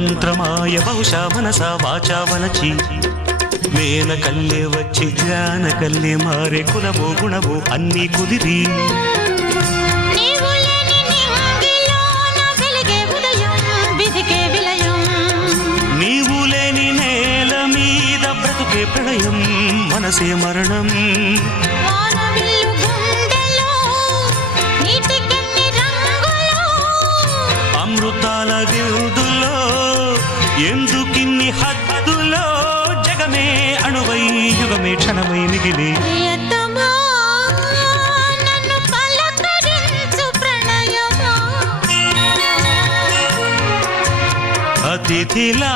ಮಂತ್ರಮಾಯ ಬಹುಶಃ ಮನಸ ವಾಚಾ ವನಚಿ ಮೇನ ಕಲ್ಲೇ వచ్చి ಜ್ಞಾನ ಕಲ್ಲೇ ಮಾರೆ ಕುಲವೋ ಗುಣವೋ ಅನ್ನಿ ಕುದಿರಿ నీవు లేని నేల మీద బ్రతుకే ప్రళయం మనసే మరణం అమృతాల విందులో ఎందుకిన్ని హద్దులో జగమే అణువై యుగమే క్షణమై మిగిలి అతిథిలా